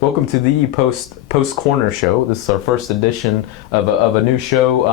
Welcome to the Post Corner Show. This is our first edition of a new show,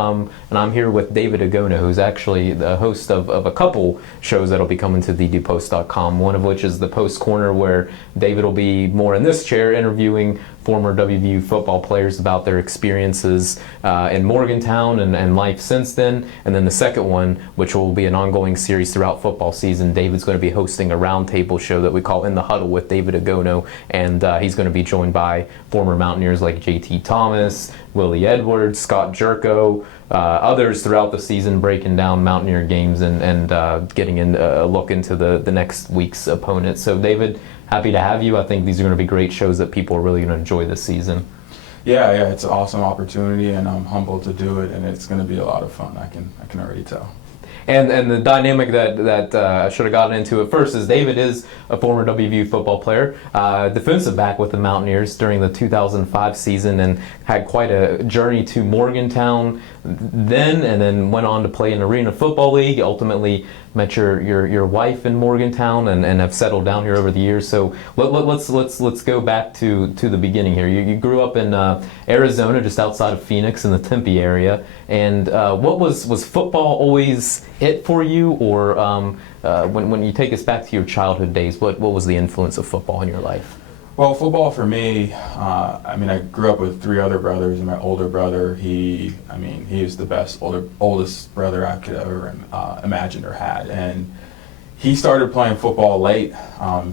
and I'm here with David Igono, who's actually the host of a couple shows that'll be coming to thedupost.com. One of which is the Post Corner, where David will be more in this chair interviewing former WVU football players about their experiences in Morgantown and life since then. And then the second one, which will be an ongoing series throughout football season, David's going to be hosting a roundtable show that we call In the Huddle with David Igono, and he's going to be joined by former Mountaineers like JT Thomas, Willie Edwards, Scott Jerko, others throughout the season, breaking down Mountaineer games and getting a look into the next week's opponent. So David, happy to have you. I think these are going to be great shows that people are really going to enjoy this season. Yeah, it's an awesome opportunity, and I'm humbled to do it, and it's going to be a lot of fun. I can already tell. And the dynamic that I should have gotten into at first is David is a former WVU football player, defensive back with the Mountaineers during the 2005 season, and had quite a journey to Morgantown then, and then went on to play in Arena Football League. Ultimately met your wife in Morgantown and have settled down here over the years. So let's go back to the beginning here. You grew up in Arizona, just outside of Phoenix, in the Tempe area. And what was football always it for you, or when you take us back to your childhood days, what was the influence of football in your life? Well, football for me, I grew up with three other brothers, and my older brother, he was the best oldest brother I could ever imagined or had. And he started playing football late,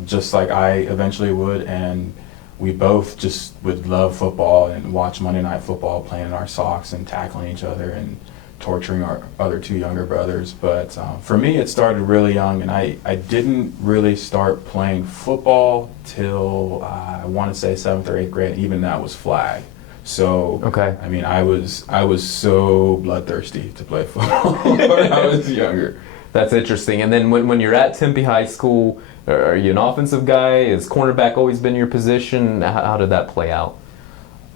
just like I eventually would, and we both just would love football and watch Monday Night Football, playing in our socks and tackling each other and torturing our other two younger brothers. But for me, it started really young, and I didn't really start playing football till I want to say 7th or 8th grade. Even that was flag. So okay. I was so bloodthirsty to play football when I was younger. That's interesting. And then when you're at Tempe High School, are you an offensive guy? Has cornerback always been your position? How did that play out?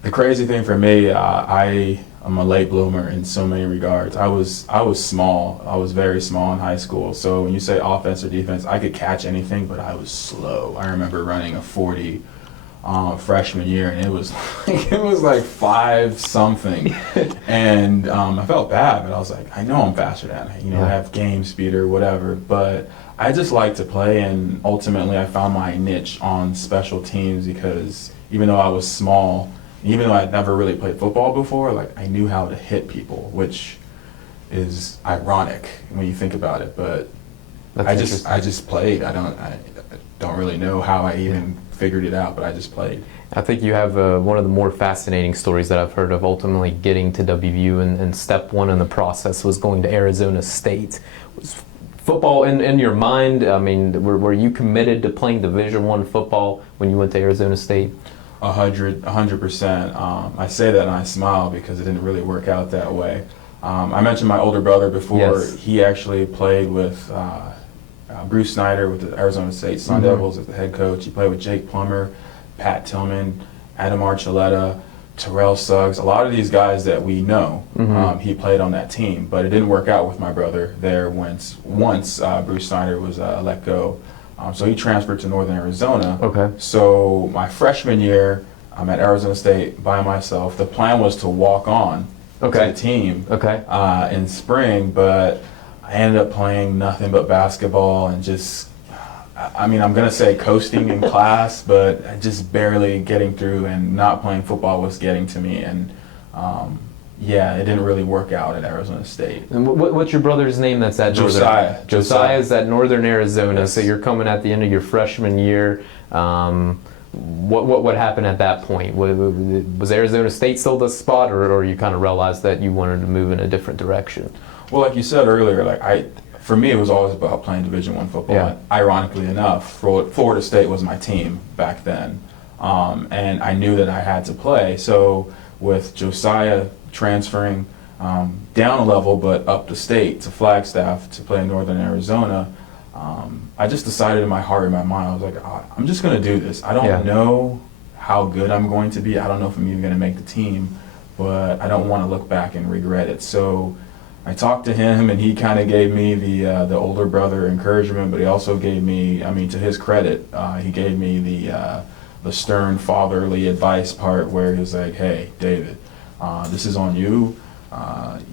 The crazy thing for me, I'm a late bloomer in so many regards. I was small. I was very small in high school. So when you say offense or defense, I could catch anything, but I was slow. I remember running a 40 freshman year, and it was like 5 something, and I felt bad, but I was like, I know I'm faster than that. I have game speed or whatever, but I just like to play, and ultimately I found my niche on special teams because even though I was small, even though I'd never really played football before, like I knew how to hit people, which is ironic when you think about it. But I just played. I don't really know how I even figured it out, but I just played. I think you have one of the more fascinating stories that I've heard of ultimately getting to WVU, and step one in the process was going to Arizona State. Was football in your mind? Were you committed to playing Division I football when you went to Arizona State? 100%. I say that and I smile because it didn't really work out that way. I mentioned my older brother before. Yes. He actually played with Bruce Snyder with the Arizona State Sun Devils as the head coach. He played with Jake Plummer, Pat Tillman, Adam Archuleta, Terrell Suggs. A lot of these guys that we know, he played on that team. But it didn't work out with my brother there once Bruce Snyder was let go. So he transferred to Northern Arizona. Okay. So my freshman year, I'm at Arizona State by myself. The plan was to walk on to the team in spring, but I ended up playing nothing but basketball and just, I'm going to say coasting in class, but just barely getting through, and not playing football was getting to me. And it didn't really work out at Arizona State. And what's your brother's name that's at Josiah. Josiah is at Northern Arizona, yes. So you're coming at the end of your freshman year. What happened at that point? Was Arizona State still the spot, or you kind of realized that you wanted to move in a different direction? Well, like you said earlier, for me it was always about playing Division I football. Yeah. Ironically enough, Florida State was my team back then, and I knew that I had to play. So with Josiah transferring down a level but up the state to Flagstaff to play in Northern Arizona, I just decided in my heart and my mind, I was like, I'm just going to do this. I don't know how good I'm going to be. I don't know if I'm even going to make the team, but I don't want to look back and regret it. So I talked to him, and he kind of gave me the older brother encouragement, but he also gave me, to his credit, he gave me the the stern fatherly advice part where he was like, "Hey, David, this is on you.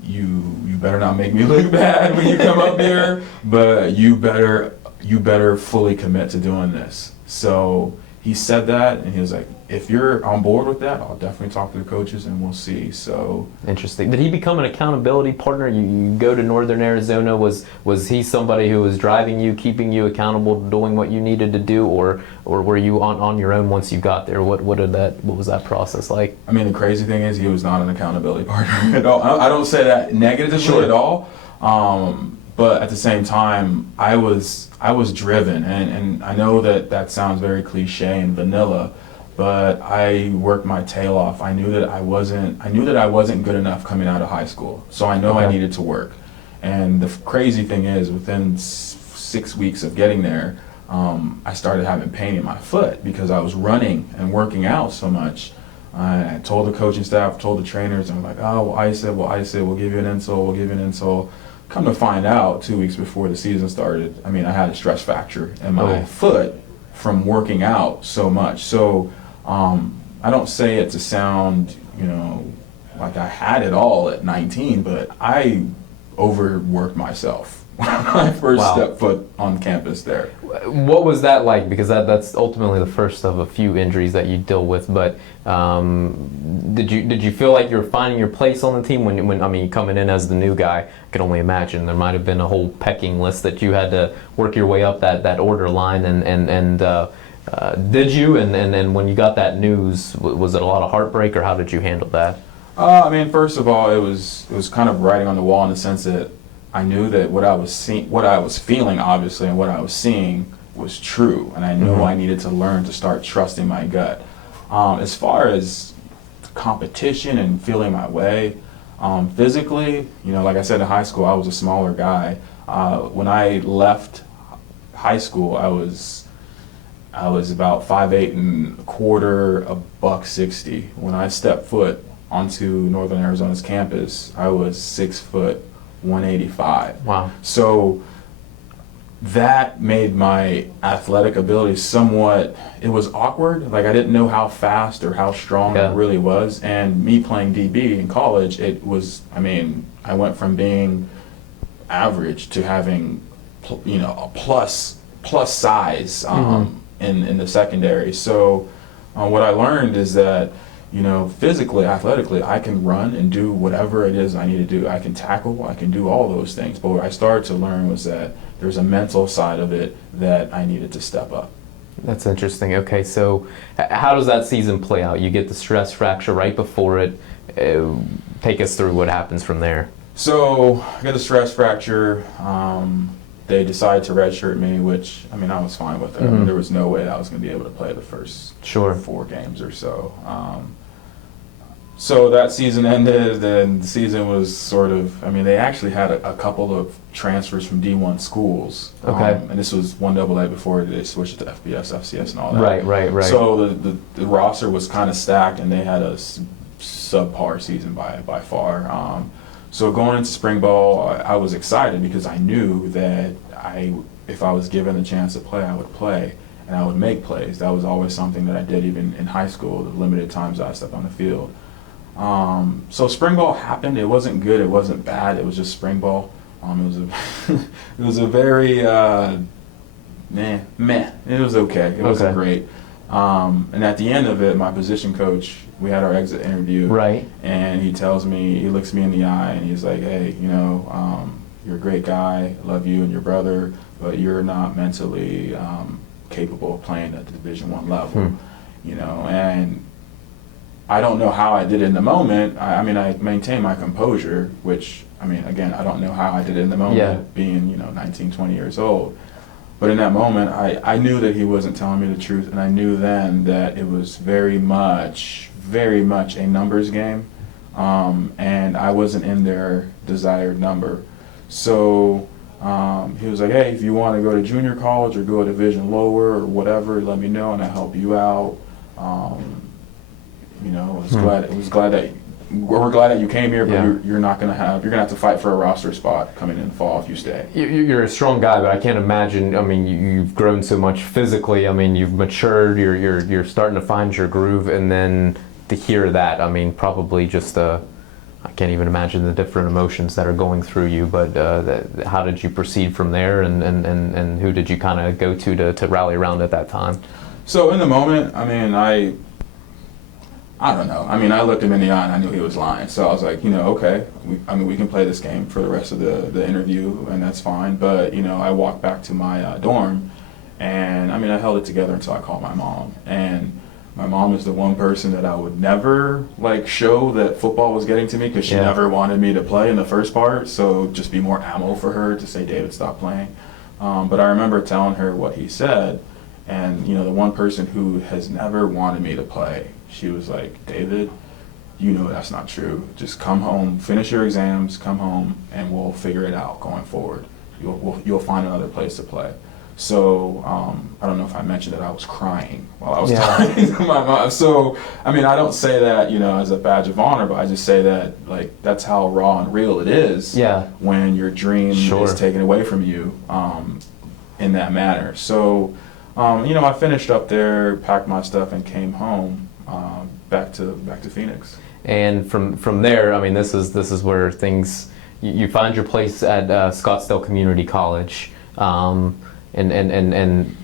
You better not make me look bad when you come up here, but you better fully commit to doing this." So he said that, and he was like, "If you're on board with that, I'll definitely talk to the coaches and we'll see." So interesting. Did he become an accountability partner? You go to Northern Arizona. Was he somebody who was driving you, keeping you accountable, doing what you needed to do, or were you on your own once you got there? What was that process like? I mean, the crazy thing is he was not an accountability partner at all. I don't say that negatively at all. But at the same time, I was driven, and I know that sounds very cliche and vanilla, but I worked my tail off. I knew that I wasn't good enough coming out of high school, so I know I needed to work. And the crazy thing is, within 6 weeks of getting there, I started having pain in my foot because I was running and working out so much. I told the coaching staff, told the trainers, I'm like, "Oh, we'll ice it, we'll give you an insole, Come to find out, 2 weeks before the season started, I mean, I had a stress fracture in my foot from working out so much. So I don't say it to sound, like I had it all at 19, but I overworked myself when I first stepped foot on campus there. What was that like? Because that's ultimately the first of a few injuries that you deal with. But did you feel like you were finding your place on the team when I mean, coming in as the new guy? I could only imagine there might have been a whole pecking list that you had to work your way up that order line. And did you? And when you got that news, was it a lot of heartbreak, or how did you handle that? I mean, first of all, it was kind of writing on the wall in the sense that I knew that what I was feeling, obviously, and what I was seeing was true, and I knew I needed to learn to start trusting my gut. As far as competition and feeling my way, physically, like I said, in high school, I was a smaller guy. When I left high school, I was about 5'8" and a quarter, $160. When I stepped foot onto Northern Arizona's campus, I was 6 foot, 185. Wow. So that made my athletic ability somewhat, it was awkward. Like, I didn't know how fast or how strong it really was. And me playing DB in college, I went from being average to having, a plus size in the secondary. So what I learned is that, physically, athletically, I can run and do whatever it is I need to do. I can tackle, I can do all those things. But what I started to learn was that there's a mental side of it that I needed to step up. That's interesting. Okay, so how does that season play out? You get the stress fracture right before it. Take us through what happens from there. So I got a stress fracture. They decided to redshirt me, which, I was fine with it. I mean, there was no way that I was going to be able to play the first 4 games or so. So that season ended, and the season was sort of, they actually had a couple of transfers from D1 schools. Okay. And this was 1AA before they switched to FBS, FCS, and all that. Right. So the roster was kind of stacked, and they had a subpar season by far. So going into spring ball, I was excited because I knew that if I was given the chance to play, I would play, and I would make plays. That was always something that I did even in high school, the limited times I stepped on the field. So spring ball happened. It wasn't good. It wasn't bad. It was just spring ball. It was a very meh. It was okay. It wasn't great. And at the end of it, my position coach, we had our exit interview. Right. And he looks me in the eye, and he's like, "Hey, you're a great guy. I love you and your brother, but you're not mentally capable of playing at the Division I level." And I don't know how I did it in the moment. I maintained my composure, which, again, I don't know how I did it in the moment, being, 19, 20 years old. But in that moment, I knew that he wasn't telling me the truth, and I knew then that it was very much a numbers game, and I wasn't in their desired number. So he was like, "Hey, if you want to go to junior college or go a division lower or whatever, let me know, and I'll help you out." I was glad that we're glad that you came here, but Yeah. you're gonna have to fight for a roster spot coming in the fall if you stay. You're a strong guy, but I can't imagine. I mean, you've grown so much physically. I mean, you've matured. You're starting to find your groove, and then to hear that, I mean, probably just I can't even imagine the different emotions that are going through you. But how did you proceed from there, and who did you kind of go to rally around at that time? So in the moment, I mean, I don't know. I mean, I looked him in the eye and I knew he was lying. So I was like, okay, we can play this game for the rest of the interview, and that's fine. But, I walked back to my dorm, and I mean, I held it together until I called my mom. And my mom is the one person that I would never show that football was getting to me, because she never wanted me to play in the first part. So just be more ammo for her to say, David, stop playing. But I remember telling her what he said, and the one person who has never wanted me to play, she was like, David, that's not true. Just come home, finish your exams, come home, and we'll figure it out going forward. You'll find another place to play. So I don't know if I mentioned that I was crying while I was talking to my mom. So I mean, I don't say that as a badge of honor, but I just say that that's how raw and real it is. Yeah. When your dream is taken away from you in that manner. So I finished up there, packed my stuff, and came home. Back to Phoenix. And from there, I mean, this is where things you find your place at Scottsdale Community College, and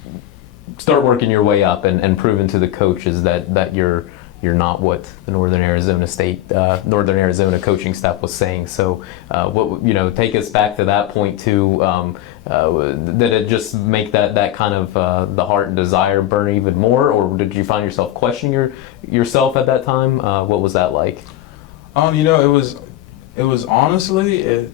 start working your way up and proving to the coaches that you're not what the Northern Arizona coaching staff was saying. So take us back to that point too. Did it just make that kind of the heart and desire burn even more, or did you find yourself questioning yourself at that time? What was that like? It was honestly,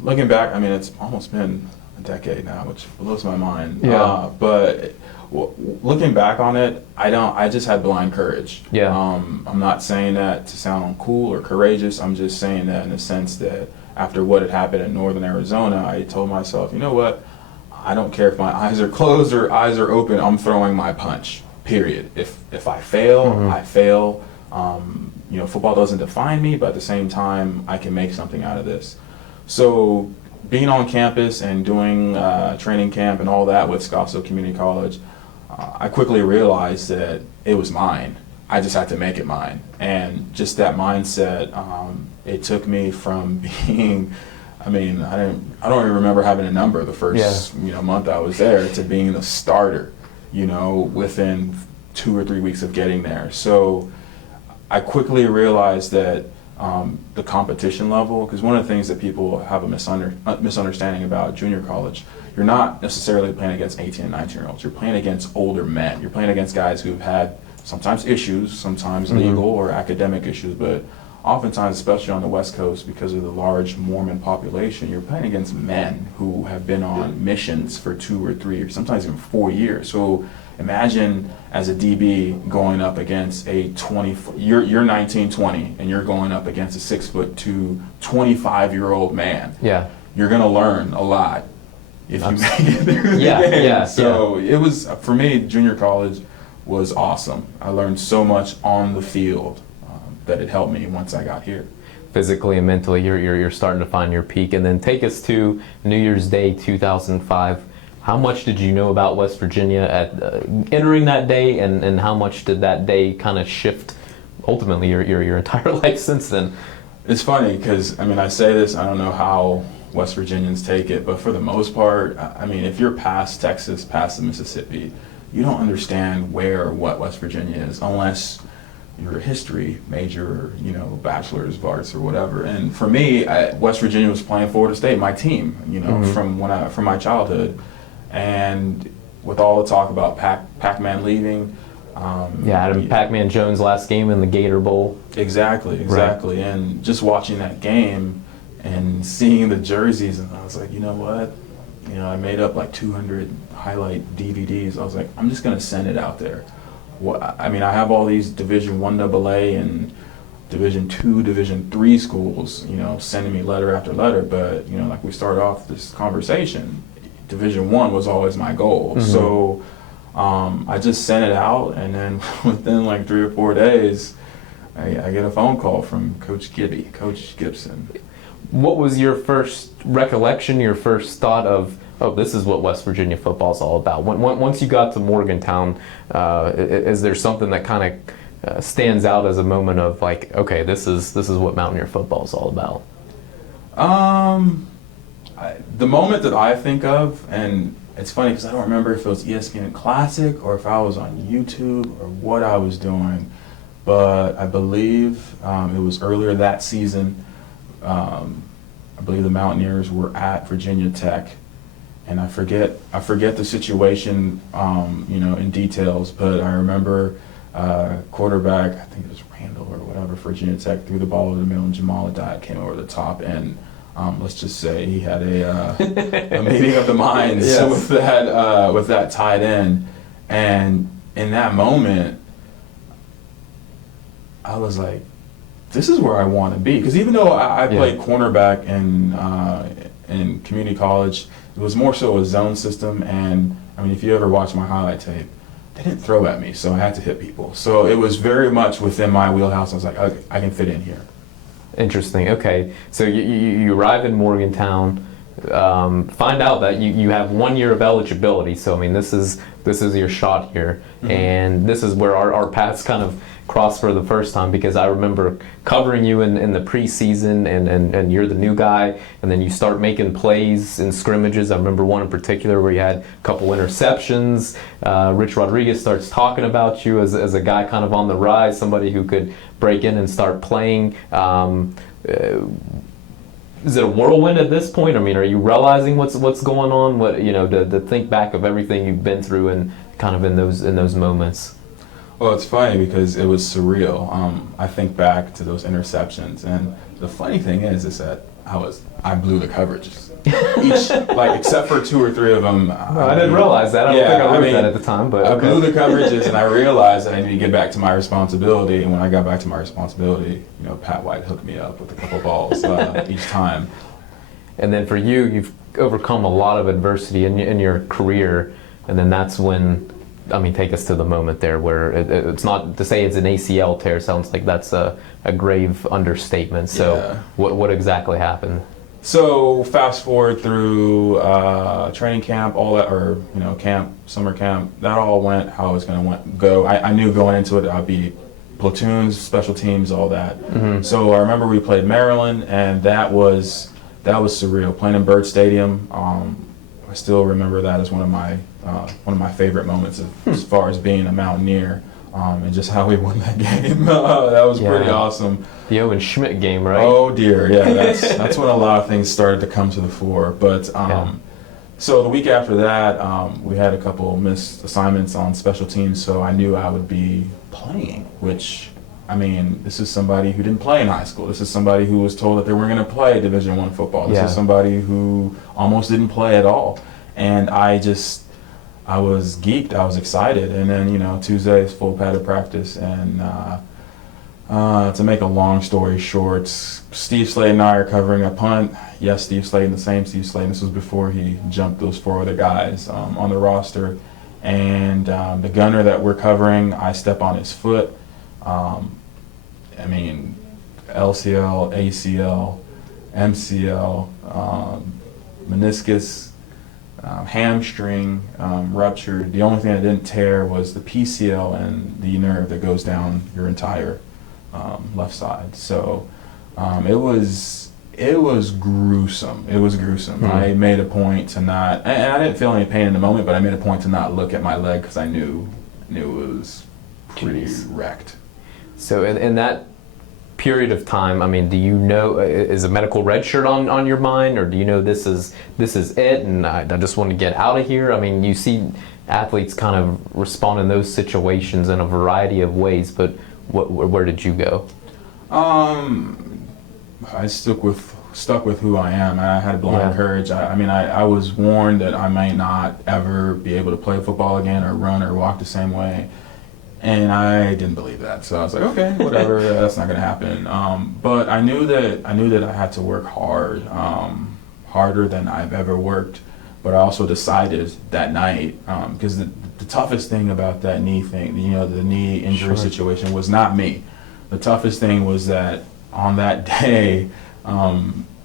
looking back, I mean, it's almost been a decade now, which blows my mind. Yeah. But looking back on it, I just had blind courage. Yeah. I'm not saying that to sound cool or courageous. I'm just saying that in the sense that after what had happened in Northern Arizona, I told myself, you know what? I don't care if my eyes are closed or eyes are open. I'm throwing my punch. Period. If I fail, I fail. Football doesn't define me, but at the same time, I can make something out of this. So being on campus and doing training camp and all that with Scottsdale Community College, I quickly realized that it was mine. I just had to make it mine. And just that mindset, it took me from being, I mean, I don't even remember having a number the first month I was there, to being the starter, within 2 or 3 weeks of getting there. So I quickly realized that the competition level, because one of the things that people have a misunderstanding about junior college, you're not necessarily playing against 18 and 19-year-olds. You're playing against older men. You're playing against guys who've had sometimes issues, sometimes legal or academic issues, but oftentimes, especially on the West Coast, because of the large Mormon population, you're playing against men who have been on missions for 2 or 3 or sometimes even 4 years. So imagine as a DB going up against you're 19, 20, and you're going up against a 6'2", 25-year-old man. Yeah. You're going to learn a lot if you make it through the game. So it was, for me, junior college was awesome. I learned so much on the field that it helped me once I got here. Physically and mentally, you're starting to find your peak. And then take us to New Year's Day 2005. How much did you know about West Virginia at entering that day, and how much did that day kind of shift ultimately your entire life since then? It's funny because, I mean, I say this, I don't know how West Virginians take it, but for the most part, I mean, if you're past Texas, past the Mississippi, you don't understand where or what West Virginia is unless you're a history major, bachelor's of arts or whatever. And for me, West Virginia was playing Florida State, my team, from my childhood. And with all the talk about Pac-Man leaving, Pac-Man Jones' last game in the Gator Bowl. Exactly. Right. And just watching that game and seeing the jerseys, and I was like, you know what? I made up like 200 highlight DVDs. I was like, I'm just going to send it out there. I mean, I have all these Division I AA and Division II, Division III schools, sending me letter after letter. But, like we started off this conversation, Division I was always my goal. Mm-hmm. So I just sent it out, and then within like 3 or 4 days, I get a phone call from Coach Gibson. What was your first recollection, your first thought of, oh, this is what West Virginia football is all about? Once you got to Morgantown, is there something that kind of stands out as a moment of like, okay, this is what Mountaineer football is all about? The moment that I think of, and it's funny because I don't remember if it was ESPN Classic or if I was on YouTube or what I was doing, but I believe it was earlier that season. I believe the Mountaineers were at Virginia Tech, and I forget the situation, in details, but I remember quarterback, I think it was Randall or whatever, for Virginia Tech, threw the ball over the middle, and Jamal Adai came over the top, and let's just say he had a meeting of the minds Yes. with that tight end, and in that moment, I was like, this is where I want to be. Because even though I played cornerback in community college, it was more so a zone system. And I mean, if you ever watch my highlight tape, they didn't throw at me, so I had to hit people. So it was very much within my wheelhouse. I was like, okay, I can fit in here. Interesting. Okay, so you arrive in Morgantown, find out that you have 1 year of eligibility. So I mean, this is your shot here, and this is where our paths kind of crossed for the first time, because I remember covering you in the preseason, and you're the new guy, and then you start making plays in scrimmages. I remember one in particular where you had a couple interceptions. Rich Rodriguez starts talking about you as a guy kind of on the rise, somebody who could break in and start playing. Is it a whirlwind at this point? I mean, are you realizing what's going on? What, to think back of everything you've been through and kind of in those moments. Well, it's funny because it was surreal. I think back to those interceptions, and the funny thing is that I blew the coverages. Except for 2 or 3 of them. I didn't realize that. I don't think I wrote that at the time, but I blew the coverages, and I realized that I need to get back to my responsibility. And when I got back to my responsibility, Pat White hooked me up with a couple balls each time. And then for you, you've overcome a lot of adversity in your career, and then that's when, I mean, take us to the moment there where it's not to say it's an ACL tear. Sounds like that's a grave understatement. So what exactly happened? So fast forward through training camp, all that, or camp, summer camp, that all went how it was going to go. I knew going into it I'd be platoons, special teams, all that. Mm-hmm. So I remember we played Maryland, and that was surreal. Playing in Bird Stadium, I still remember that as one of my favorite moments as far as being a Mountaineer. And just how we won that game. That was pretty awesome. The Owen Schmidt game, right? Oh dear, yeah. That's when a lot of things started to come to the fore. But so the week after that, we had a couple missed assignments on special teams, so I knew I would be playing. Which, I mean, this is somebody who didn't play in high school. This is somebody who was told that they weren't going to play Division I football. This is somebody who almost didn't play at all, and I was geeked. I was excited, and then Tuesday is full padded practice, and to make a long story short, Steve Slade and I are covering a punt. Yes, Steve Slade, the same Steve Slade. This was before he jumped those 4 other guys on the roster, and the gunner that we're covering, I step on his foot. I mean, LCL, ACL, MCL, meniscus. Hamstring ruptured. The only thing I didn't tear was the PCL and the nerve that goes down your entire left side. So it was gruesome. It was gruesome. Mm-hmm. I made a point to not, and I didn't feel any pain in the moment, but I made a point to not look at my leg because I knew it was pretty wrecked. So in that period of time, I mean, do you know, is a medical red shirt on your mind, or do you know this is it, and I just want to get out of here? I mean, you see athletes kind of respond in those situations in a variety of ways, but where did you go? I stuck with who I am. I had blind courage. I was warned that I may not ever be able to play football again or run or walk the same way. And I didn't believe that, so I was like, okay, whatever, that's not going to happen. But I knew that I had to work hard, harder than I've ever worked. But I also decided that night, because the toughest thing about that knee thing, the knee injury situation, was not me. The toughest thing was that on that day,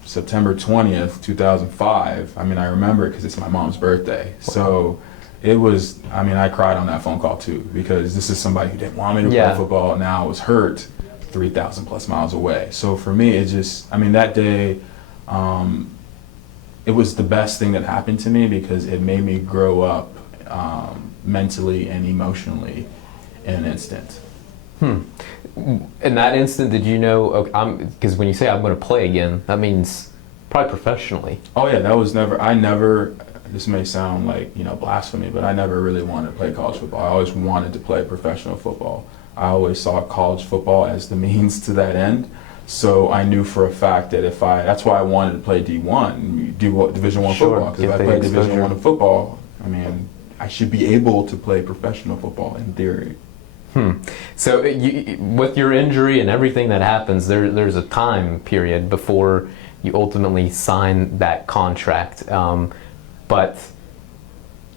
September 20th, 2005, I mean, I remember it because it's my mom's birthday. So it was, I mean, I cried on that phone call too, because this is somebody who didn't want me to play football, and now I was hurt 3,000 plus miles away. So for me, it just, I mean, that day, it was the best thing that happened to me because it made me grow up mentally and emotionally in an instant. In that instant, did you know, okay, because when you say I'm going to play again, that means probably professionally. Oh yeah, this may sound like, blasphemy, but I never really wanted to play college football. I always wanted to play professional football. I always saw college football as the means to that end. So I knew for a fact that that's why I wanted to play D1, Division I football, because if I played Division I football, I mean, I should be able to play professional football in theory. So with your injury and everything that happens, there's a time period before you ultimately sign that contract. But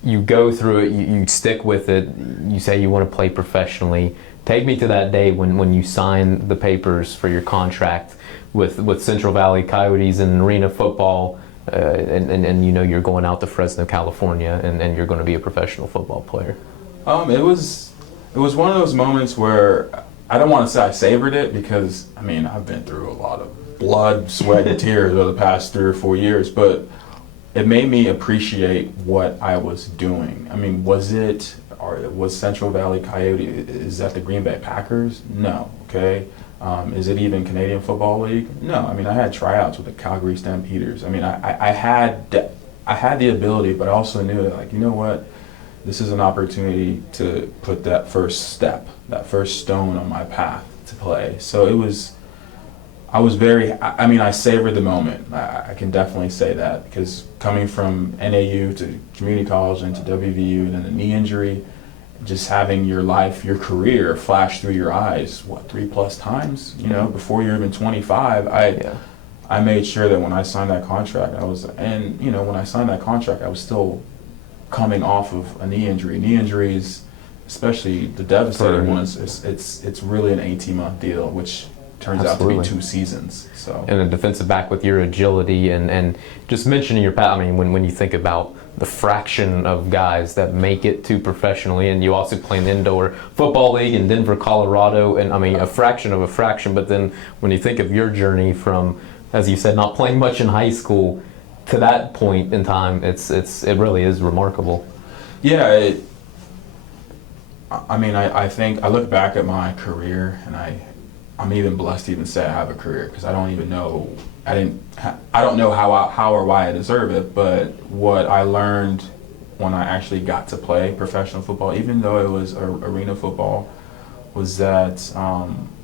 you go through it, you stick with it, you say you want to play professionally. Take me to that day when you sign the papers for your contract with Central Valley Coyotes and Arena Football, and you're going out to Fresno, California, and you're going to be a professional football player. It was one of those moments where I don't want to say I savored it because, I mean, I've been through a lot of blood, sweat, and tears over the past 3 or 4 years, but it made me appreciate what I was doing. I mean, was Central Valley Coyote, is that the Green Bay Packers? No, okay. Is it even Canadian Football League? No, I mean, I had tryouts with the Calgary Stampeders. I mean, I had the ability, but I also knew that, like, you know what? This is an opportunity to put that first step, that first stone on my path to play. So I savored the moment. I can definitely say that, because coming from NAU to community college and to WVU and then the knee injury, just having your life, your career flash through your eyes, 3+ times, before you're even 25, I made sure that when I signed that contract, when I signed that contract, I was still coming off of a knee injury. Knee injuries, especially the devastating ones, it's really an 18-month deal, which turns out to be 2 seasons. So, and a defensive back with your agility and just mentioning your path. I mean, when you think about the fraction of guys that make it to professionally, and you also play in the indoor football league in Denver, Colorado, and I mean a fraction of a fraction. But then when you think of your journey from, as you said, not playing much in high school to that point in time, it really is remarkable. Yeah, I think I look back at my career, and I'm even blessed to even say I have a career, because I don't even know, I don't know how or why I deserve it, but what I learned when I actually got to play professional football, even though it was arena football, was that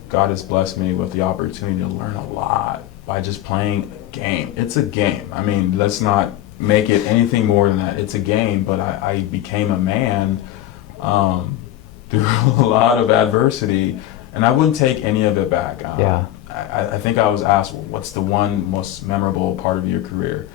God has blessed me with the opportunity to learn a lot by just playing a game. It's a game. I mean, let's not make it anything more than that. It's a game, but I became a man through a lot of adversity, and I wouldn't take any of it back. I think I was asked, what's the one most memorable part of your career?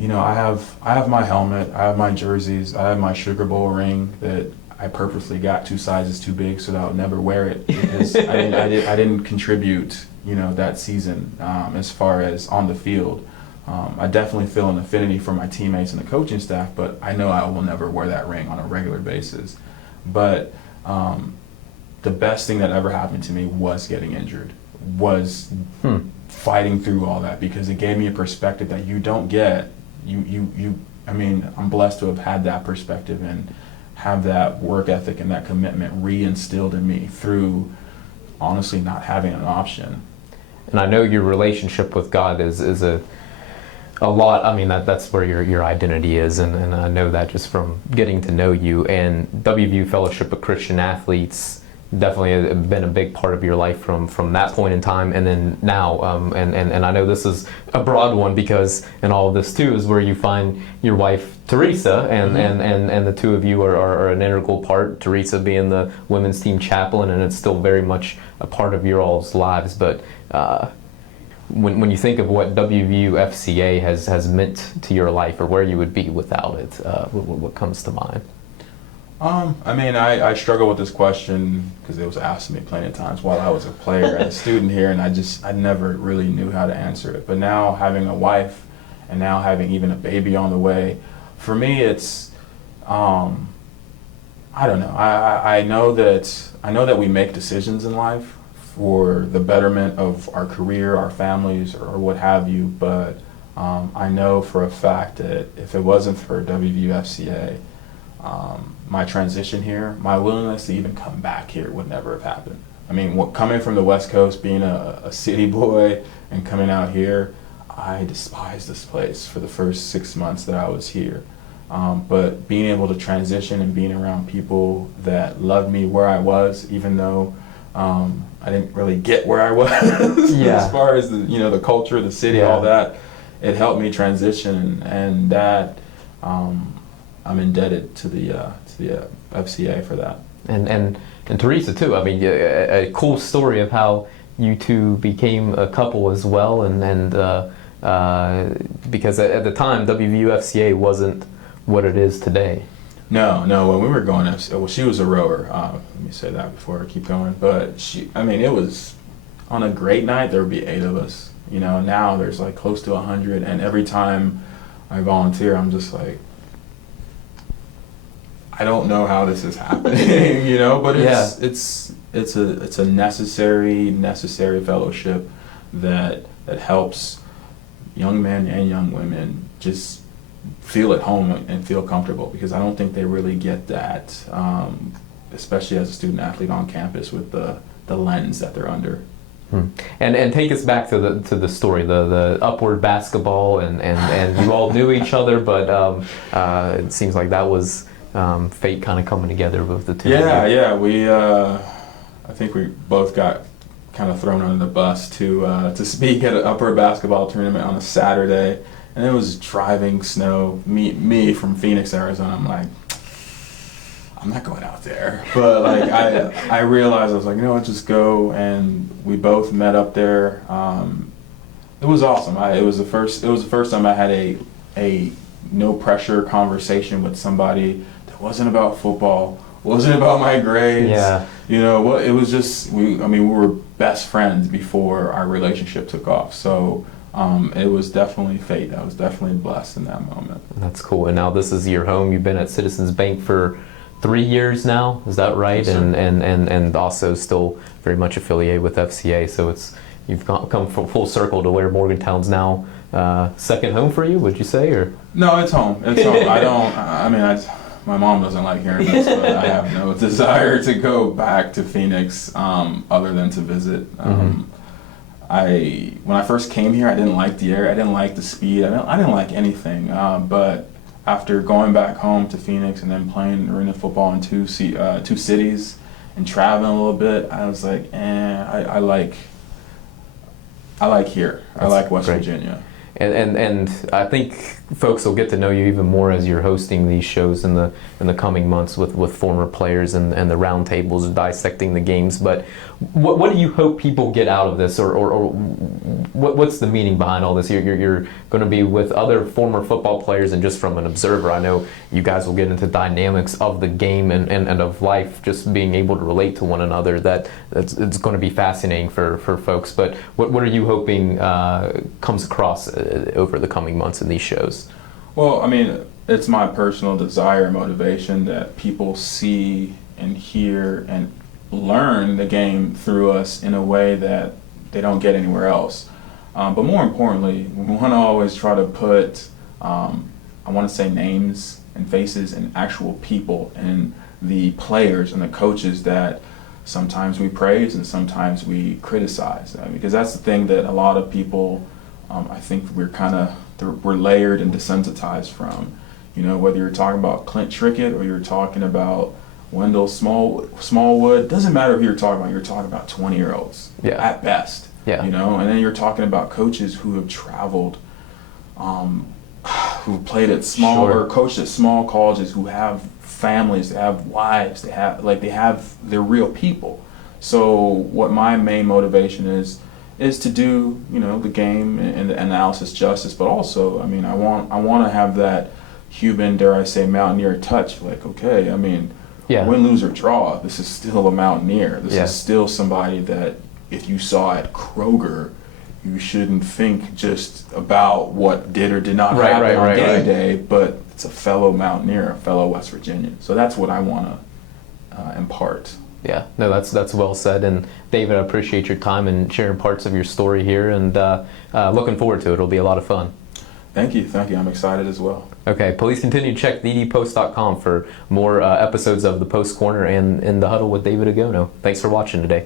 I have my helmet, I have my jerseys, I have my Sugar Bowl ring that I purposely got 2 sizes too big so that I would never wear it, because I didn't contribute, that season as far as on the field. I definitely feel an affinity for my teammates and the coaching staff, but I know I will never wear that ring on a regular basis. But the best thing that ever happened to me was getting injured, was fighting through all that, because it gave me a perspective that you don't get. I'm blessed to have had that perspective and have that work ethic and that commitment reinstilled in me through honestly not having an option. And I know your relationship with God is a lot. I mean, that's where your identity is, and I know that just from getting to know you. And WVU Fellowship of Christian Athletes definitely been a big part of your life from that point in time, and then now. And I know this is a broad one, because in all of this too is where you find your wife Teresa, and the two of you are an integral part. Teresa being the women's team chaplain, and it's still very much a part of your all's lives. But when you think of what WVU FCA has meant to your life, or where you would be without it, what comes to mind? I mean, I struggle with this question because it was asked me plenty of times while I was a player and a student here, and I never really knew how to answer it. But now having a wife and now having even a baby on the way, for me, it's, I don't know. I know that we make decisions in life for the betterment of our career, our families, or what have you. But I know for a fact that if it wasn't for WVUFCA, my transition here, my willingness to even come back here would never have happened. I mean, coming from the West Coast, being a city boy, and coming out here, I despised this place for the first 6 months that I was here. But being able to transition and being around people that loved me where I was, even though I didn't really get where I was as far as the culture, the city, all that, it helped me transition, and that I'm indebted to the FCA for that. And Teresa too. I mean, a cool story of how you two became a couple as well, and because at the time WVUFCA wasn't what it is today. No. When we were going FCA, well, she was a rower. Let me say that before I keep going. But it was on a great night there would be 8 of us. Now there's like close to 100, and every time I volunteer, I'm just like, I don't know how this is happening, but it's a necessary fellowship that helps young men and young women just feel at home and feel comfortable, because I don't think they really get that, especially as a student athlete on campus with the lens that they're under. And take us back to the story, the upward basketball, and you all knew each other, but it seems like that was fate kind of coming together with the two. Yeah. We I think we both got kind of thrown under the bus to speak at an upward basketball tournament on a Saturday, and it was driving snow. Me from Phoenix, Arizona. I'm like, I'm not going out there. But like I realized, I was like, what, just go. And we both met up there. It was awesome. It was the first time I had a no pressure conversation with somebody that wasn't about football, wasn't about my grades. Yeah. It was just we were best friends before our relationship took off. So it was definitely fate. I was definitely blessed in that moment. That's cool. And now this is your home. You've been at Citizens Bank for 3 years now, is that right? Yes, and also still very much affiliated with FCA. So you've come full circle to where Morgantown's now second home for you. Would you say, or? No, it's home. It's home. My mom doesn't like hearing this, but I have no desire to go back to Phoenix other than to visit. When I first came here, I didn't like the air. I didn't like the speed. I didn't like anything. But after going back home to Phoenix and then playing arena football in two cities and traveling a little bit, I was like, I like here. I like West Virginia. And I think folks will get to know you even more as you're hosting these shows in the coming months with former players and the roundtables dissecting the games. But what do you hope people get out of this, or what's the meaning behind all this? You're going to be with other former football players, and just from an observer, I know you guys will get into dynamics of the game and of life, just being able to relate to one another. It's going to be fascinating for folks. But what are you hoping comes across over the coming months in these shows? Well, it's my personal desire and motivation that people see and hear and learn the game through us in a way that they don't get anywhere else. But more importantly, we want to always try to put, I want to say, names and faces and actual people and the players and the coaches that sometimes we praise and sometimes we criticize. Because that's the thing that a lot of people, I think we're layered and desensitized from. Whether you're talking about Clint Trickett or you're talking about Wendell Smallwood, doesn't matter who you're talking about 20-year-olds at best. And then you're talking about coaches who have traveled, who played at small or coached at small colleges, who have families, they have wives, they're real people. So what my main motivation is to do the game and the analysis justice, but also I want to have that human, dare I say, mountaineer touch. Like, okay, Yeah. Win, lose, or draw, this is still a Mountaineer. This Yeah. is still somebody that if you saw at Kroger, you shouldn't think just about what did or did not happen on game day, but it's a fellow Mountaineer, a fellow West Virginian. So that's what I want to impart. Yeah, no, that's well said. And David, I appreciate your time and sharing parts of your story here, and looking forward to it. It'll be a lot of fun. Thank you. I'm excited as well. Okay, please continue to check thedpost.com for more episodes of The Post Corner and In the Huddle with David Igono. Thanks for watching today.